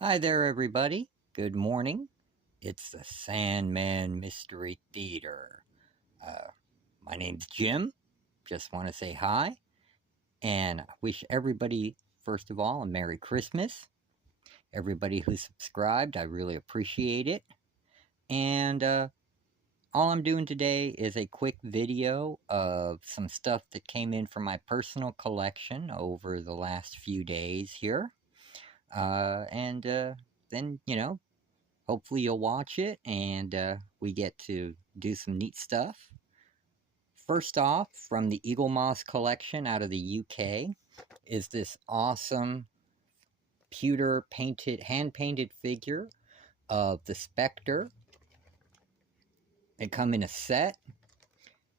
Hi there, everybody. Good morning. It's the Sandman Mystery Theater. Uh, my name's Jim. Just want to say hi and wish everybody, first of all, a Merry Christmas. Everybody who subscribed, I really appreciate it. And all I'm doing today is a quick video of some stuff that came in from my personal collection over the last few days here. And then, hopefully you'll watch it and we get to do some neat stuff. First off, from the Eagle Moss collection out of the UK is this awesome pewter painted, hand-painted figure of the Spectre. They come in a set.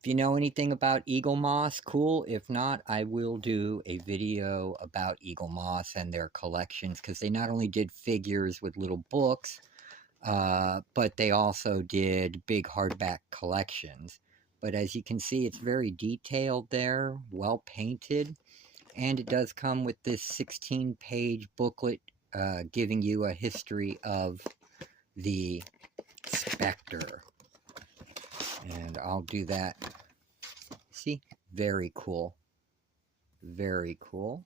If you know anything about Eagle Moss, cool. If not, I will do a video about Eagle Moss and their collections, because they not only did figures with little books, but they also did big hardback collections. But as you can see, it's very detailed there, well painted, and it does come with this 16-page booklet giving you a history of the Spectre. And I'll do that. See? Very cool. Very cool.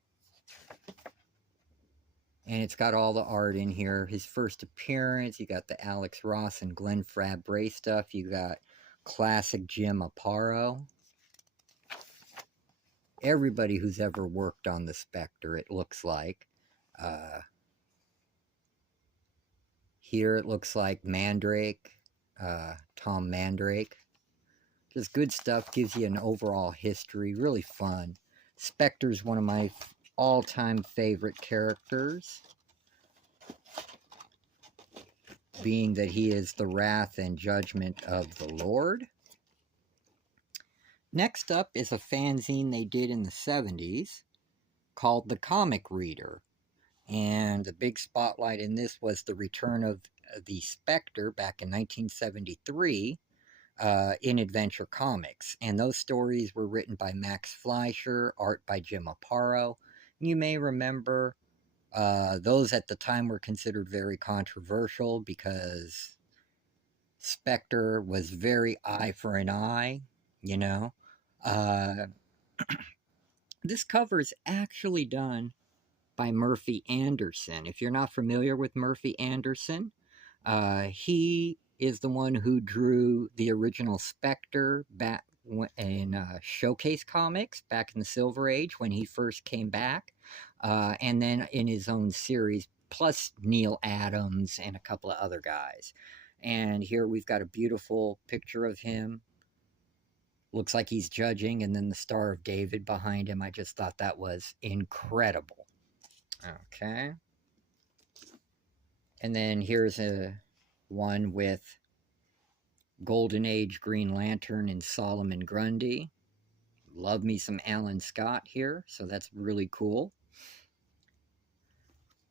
And it's got all the art in here. His first appearance, you got the Alex Ross and Glenn Fabray stuff. You got classic Jim Aparo. Everybody who's ever worked on the Spectre, it looks like. Here it looks like Mandrake, Tom Mandrake. Just good stuff, gives you an overall history, really fun. Spectre's one of my all-time favorite characters, being that he is the wrath and judgment of the Lord. Next up is a fanzine they did in the 70s called The Comic Reader. And the big spotlight in this was the return of the Spectre back in 1973 in Adventure Comics. And those stories were written by Max Fleischer, art by Jim Aparo. You may remember those at the time were considered very controversial because Spectre was very eye for an eye, you know. This cover is actually done by Murphy Anderson. If you're not familiar with Murphy Anderson, he is the one who drew the original Spectre back in Showcase Comics back in the Silver Age when he first came back, and then in his own series, plus Neil Adams and a couple of other guys. And here we've got a beautiful picture of him. Looks like he's judging, and then the Star of David behind him. I just thought that was incredible. Okay. And then here's a one with Golden Age Green Lantern and Solomon Grundy. Love me some Alan Scott here, so that's really cool.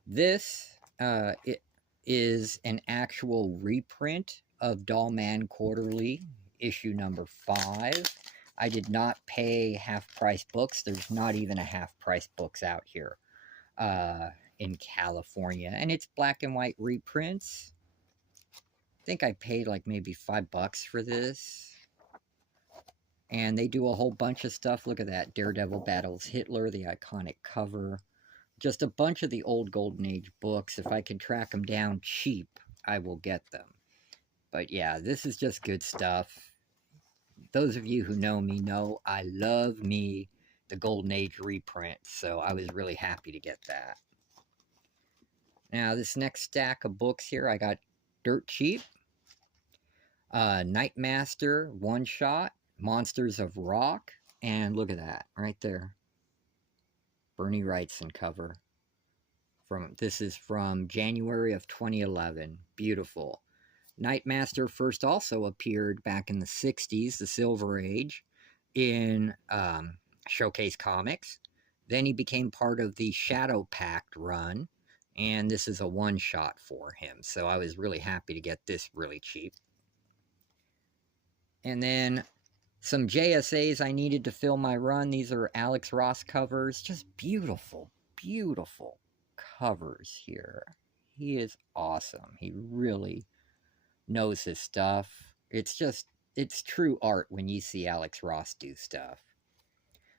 This it is an actual reprint of Dollman Quarterly, issue number 5. I did not pay half-price books. There's not even a half-price books out here in California. And it's black and white reprints. I think I paid like maybe $5 for this. And they do a whole bunch of stuff. Look at that. Daredevil Battles Hitler, the iconic cover. Just a bunch of the old Golden Age books. If I can track them down cheap, I will get them. But yeah, this is just good stuff. Those of you who know me know I love me the Golden Age reprint, so I was really happy to get that. Now, this next stack of books here, I got dirt cheap. Nightmaster one-shot, Monsters of Rock, and look at that, right there. Bernie Wrightson cover. This is from January of 2011. Beautiful. Nightmaster first also appeared back in the 60s, the Silver Age, in Showcase Comics. Then he became part of the Shadow Pact run, and this is a one-shot for him. So I was really happy to get this really cheap. And then some JSAs I needed to fill my run. These are Alex Ross covers. Just beautiful, beautiful covers here. He is awesome. He really knows his stuff. It's true art when you see Alex Ross do stuff.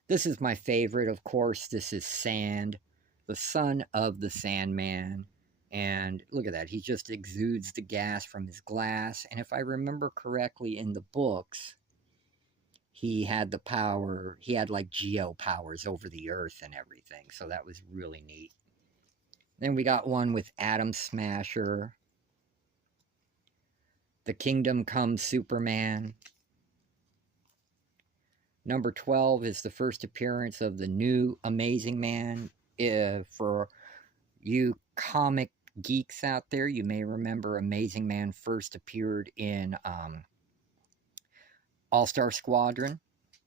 This is my favorite, of course. This is Sand, the son of the Sandman. And look at that. He just exudes the gas from his glass. And if I remember correctly in the books, he had the power, he had like geo powers over the earth and everything. So that was really neat. Then we got one with Atom Smasher, The Kingdom Come Superman. Number 12 is the first appearance of the new Amazing Man. For you comic geeks out there, you may remember Amazing Man first appeared in All-Star Squadron,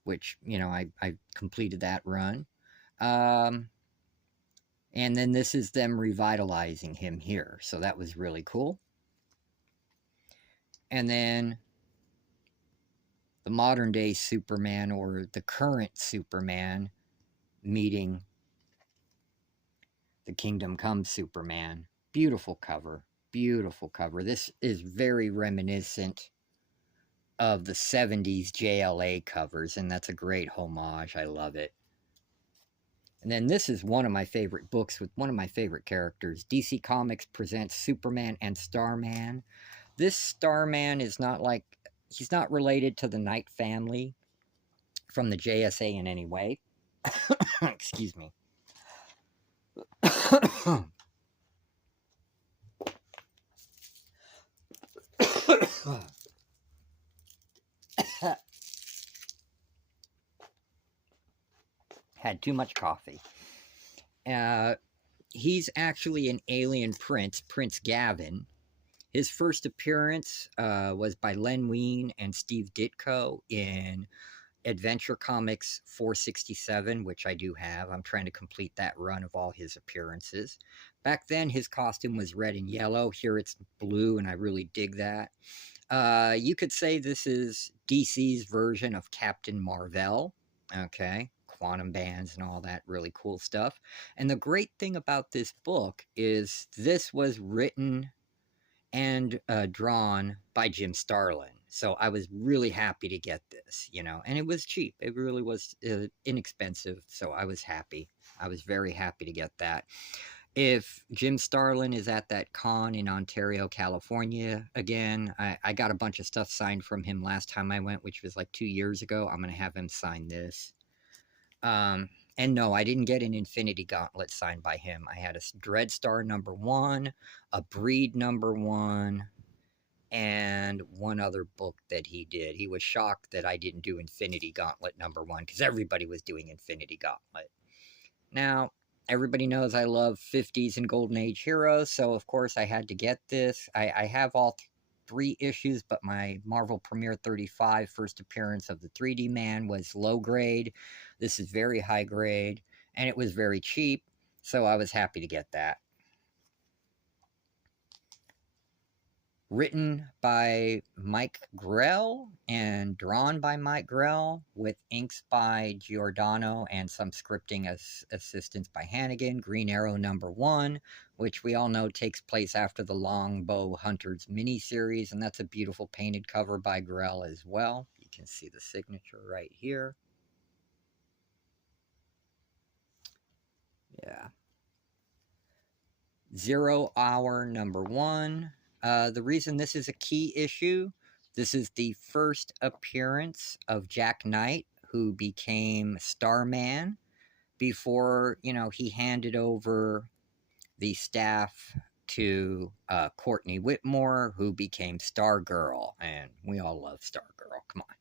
which, you know, I completed that run. And then this is them revitalizing him here. So that was really cool. And then the modern day Superman, or the current Superman, meeting the Kingdom Come Superman. Beautiful cover. Beautiful cover. This is very reminiscent of the 70s JLA covers, and that's a great homage. I love it. And then this is one of my favorite books with one of my favorite characters. DC Comics presents Superman and Starman. This Starman is not like, he's not related to the Knight family from the JSA in any way. Excuse me. Had too much coffee. He's actually an alien prince, Prince Gavin. His first appearance was by Len Wein and Steve Ditko in Adventure Comics 467, which I do have. I'm trying to complete that run of all his appearances. Back then, his costume was red and yellow. Here it's blue, and I really dig that. You could say this is DC's version of Captain Marvel. Okay, quantum bands and all that really cool stuff. And the great thing about this book is this was written and drawn by Jim Starlin. So I was really happy to get this, you know, and it was cheap. It really was inexpensive. So I was happy. I was very happy to get that. If Jim Starlin is at that con in Ontario, California again, I got a bunch of stuff signed from him last time I went, which was like 2 years ago. I'm going to have him sign this. And no, I didn't get an Infinity Gauntlet signed by him. I had a Dreadstar #1, a Breed #1, and one other book that he did. He was shocked that I didn't do Infinity Gauntlet #1 because everybody was doing Infinity Gauntlet. Now, everybody knows I love 50s and Golden Age heroes, so of course I had to get this. I have all 3 issues, but my Marvel Premiere 35 first appearance of the 3D Man was low grade. This is very high grade, and it was very cheap, so I was happy to get that. Written by Mike Grell and drawn by Mike Grell, with inks by Giordano and some scripting assistance by Hannigan. Green Arrow #1, which we all know takes place after the Longbow Hunters miniseries, and that's a beautiful painted cover by Grell as well. You can see the signature right here. Yeah. 0 Hour #1. The reason this is a key issue, this is the first appearance of Jack Knight, who became Starman before, you know, he handed over the staff to Courtney Whitmore, who became Stargirl, and we all love Stargirl. Come on.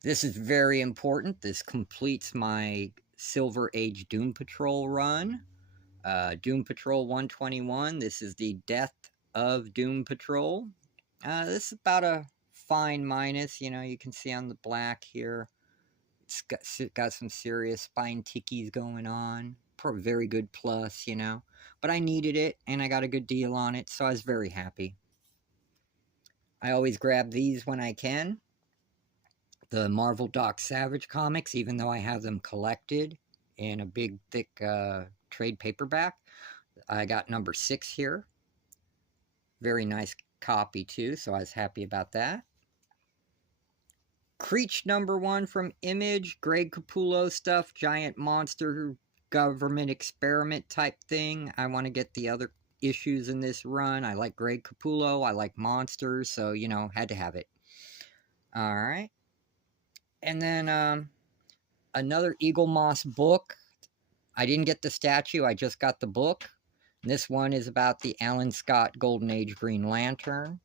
This is very important. This completes my Silver Age Doom Patrol run. Doom Patrol 121. This is the death of Doom Patrol. This is about a fine minus. You know, you can see on the black here. It's got some serious spine tickies going on. Very good plus, you know. But I needed it, and I got a good deal on it, so I was very happy. I always grab these when I can. The Marvel Doc Savage comics, even though I have them collected in a big, thick trade paperback. I got number 6 here. Very nice copy too, so I was happy about that. Creech number 1 from Image, Greg Capullo stuff, giant monster government experiment type thing. I want to get the other issues in this run. I like Greg Capullo, I like monsters, so, you know, had to have it. All right. And then another Eagle Moss book. I didn't get the statue, I just got the book. This one is about the Alan Scott Golden Age Green Lantern.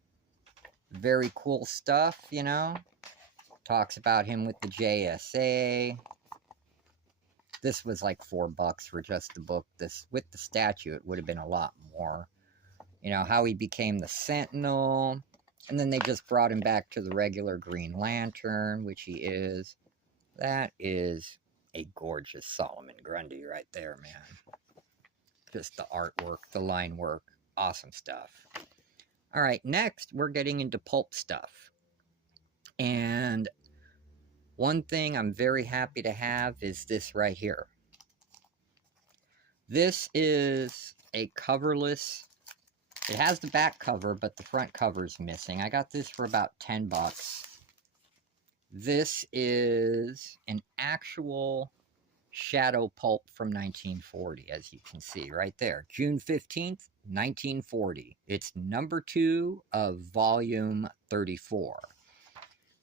Very cool stuff, you know. Talks about him with the JSA. This was like $4 for just the book. This with the statue, it would have been a lot more. You know, how he became the Sentinel. And then they just brought him back to the regular Green Lantern, which he is. That is a gorgeous Solomon Grundy right there, man. Just the artwork, the line work, awesome stuff. All right, next we're getting into pulp stuff. And one thing I'm very happy to have is this right here. This is a coverless. It has the back cover, but the front cover is missing. I got this for about $10. This is an actual shadow pulp from 1940, as you can see right there. June 15th, 1940. It's number 2 of volume 34.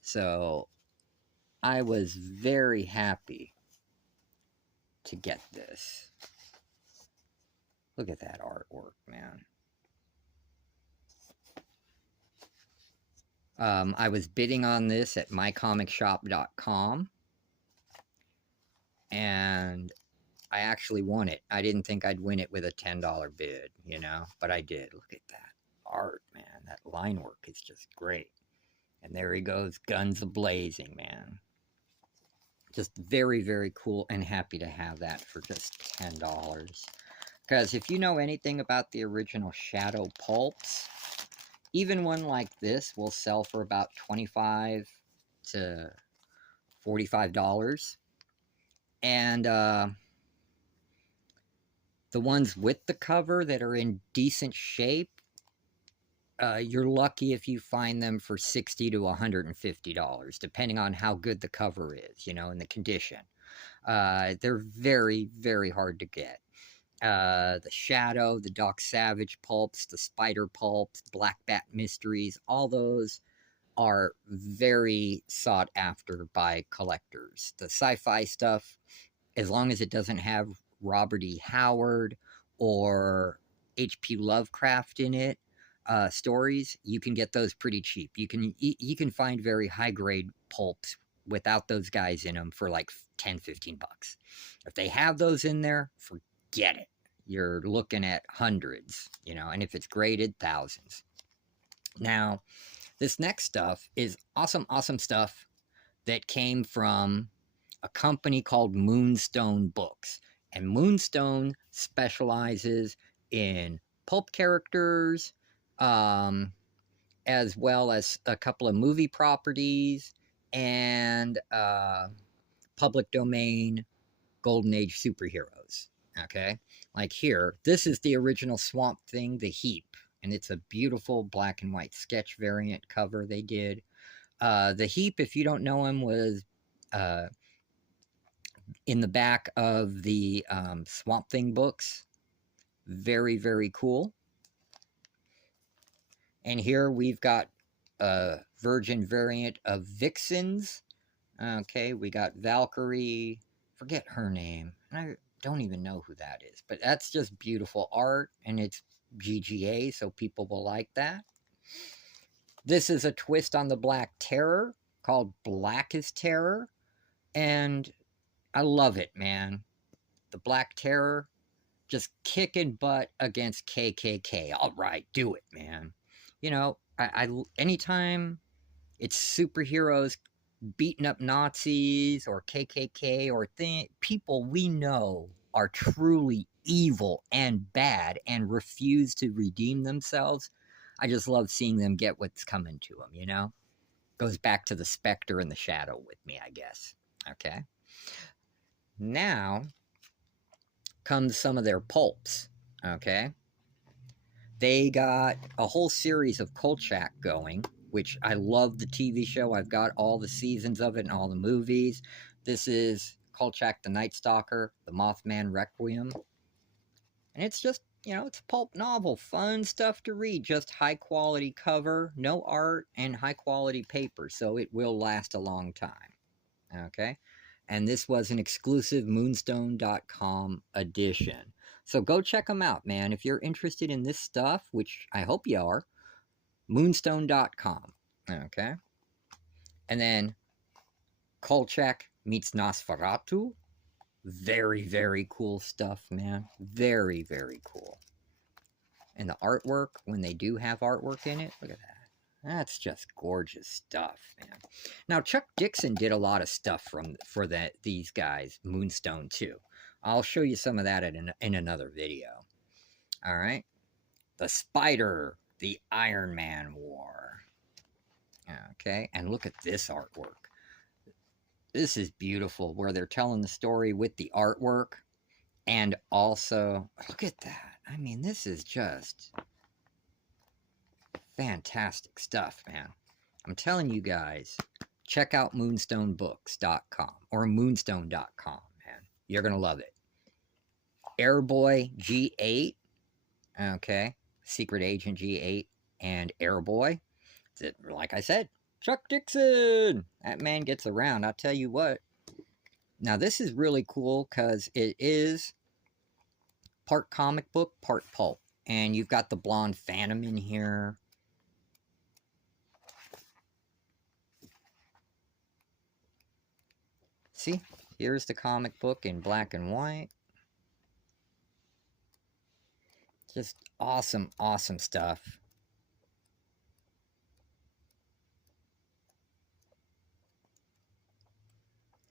So I was very happy to get this. Look at that artwork, man. I was bidding on this at mycomicshop.com. And I actually won it. I didn't think I'd win it with a $10 bid, you know, but I did. Look at that art, man. That line work is just great. And there he goes, guns a-blazing, man. Just very, very cool, and happy to have that for just $10. Because if you know anything about the original Shadow pulps, even one like this will sell for about $25 to $45. And the ones with the cover that are in decent shape, you're lucky if you find them for $60 to $150, depending on how good the cover is, you know, and the condition. They're very, very hard to get. The Shadow, the Doc Savage pulps, the Spider pulps, Black Bat Mysteries, all those are very sought after by collectors. The sci-fi stuff, as long as it doesn't have Robert E. Howard or H.P. Lovecraft in it, stories, you can get those pretty cheap. You can find very high-grade pulps without those guys in them for like $10-15. If they have those in there, forget it. You're looking at hundreds, you know, and if it's graded, thousands. Now, this next stuff is awesome, awesome stuff that came from a company called Moonstone Books. And Moonstone specializes in pulp characters, as well as a couple of movie properties and public domain Golden Age superheroes. Okay, like here, this is the original Swamp Thing, The Heap, and it's a beautiful black and white sketch variant cover they did. The Heap, if you don't know him, was in the back of the Swamp Thing books. Very, very cool. And here we've got a Virgin variant of Vixens. Okay, we got Valkyrie. Forget her name. I don't even know who that is. But that's just beautiful art, and it's GGA, so people will like that. This is a twist on the Black Terror called Blackest Terror. And I love it, man. The Black Terror just kicking butt against KKK. All right, do it, man. You know, anytime it's superheroes beating up Nazis or KKK or people we know are truly evil and bad and refuse to redeem themselves, I just love seeing them get what's coming to them, you know? Goes back to the Spectre and the Shadow with me, I guess. Okay. Now comes some of their pulps. Okay. They got a whole series of Kolchak going, which I love the TV show. I've got all the seasons of it and all the movies. This is Kolchak the Night Stalker, the Mothman Requiem. And it's just, it's a pulp novel. Fun stuff to read. Just high quality cover, no art, and high quality paper. So it will last a long time. Okay. And this was an exclusive moonstone.com edition. So go check them out, man. If you're interested in this stuff, which I hope you are, moonstone.com. Okay. And then Kolchak meets Nosferatu. Very, very cool stuff, man. Very, very cool. And the artwork, when they do have artwork in it, look at that. That's just gorgeous stuff, man. Now, Chuck Dixon did a lot of stuff for these guys, Moonstone too. I'll show you some of that in another video. All right. The Spider, the Iron Man War. Okay, and look at this artwork. This is beautiful, where they're telling the story with the artwork. And also, look at that. I mean, this is just fantastic stuff, man. I'm telling you guys, check out moonstonebooks.com or moonstone.com, man. You're going to love it. Airboy G8, okay, Secret Agent G8 and Airboy. Like I said, Chuck Dixon. That man gets around, I'll tell you what. Now, this is really cool because it is part comic book, part pulp. And you've got the Blonde Phantom in here. See, here's the comic book in black and white. Just awesome, awesome stuff.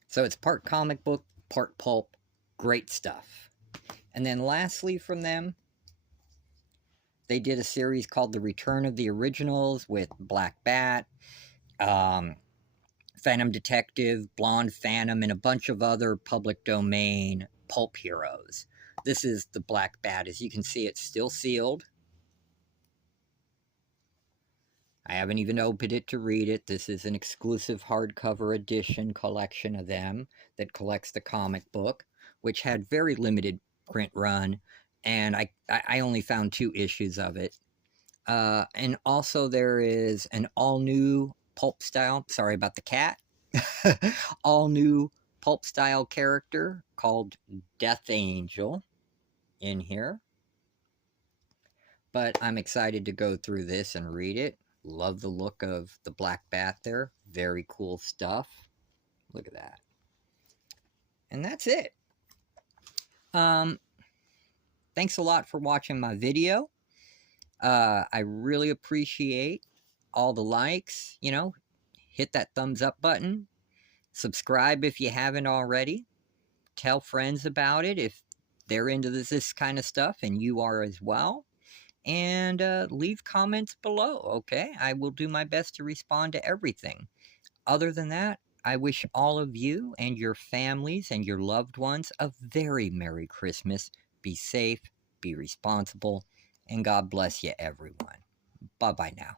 So it's part comic book, part pulp. Great stuff. And then lastly from them, they did a series called The Return of the Originals with Black Bat, Phantom Detective, Blonde Phantom, and a bunch of other public domain pulp heroes. This is the Black Bat. As you can see, it's still sealed. I haven't even opened it to read it. This is an exclusive hardcover edition collection of them that collects the comic book, which had very limited print run, and I only found 2 issues of it. And also there is an all-new pulp style, sorry about the cat, all-new pulp style character called Death Angel in here. But I'm excited to go through this and read it. Love the look of the Black Bat there. Very cool stuff. Look at that. And that's it. Thanks a lot for watching my video. I really appreciate all the likes. Hit that thumbs up button. Subscribe if you haven't already. Tell friends about it if they're into this kind of stuff and you are as well. And leave comments below, okay? I will do my best to respond to everything. Other than that, I wish all of you and your families and your loved ones a very Merry Christmas. Be safe, be responsible, and God bless you, everyone. Bye-bye now.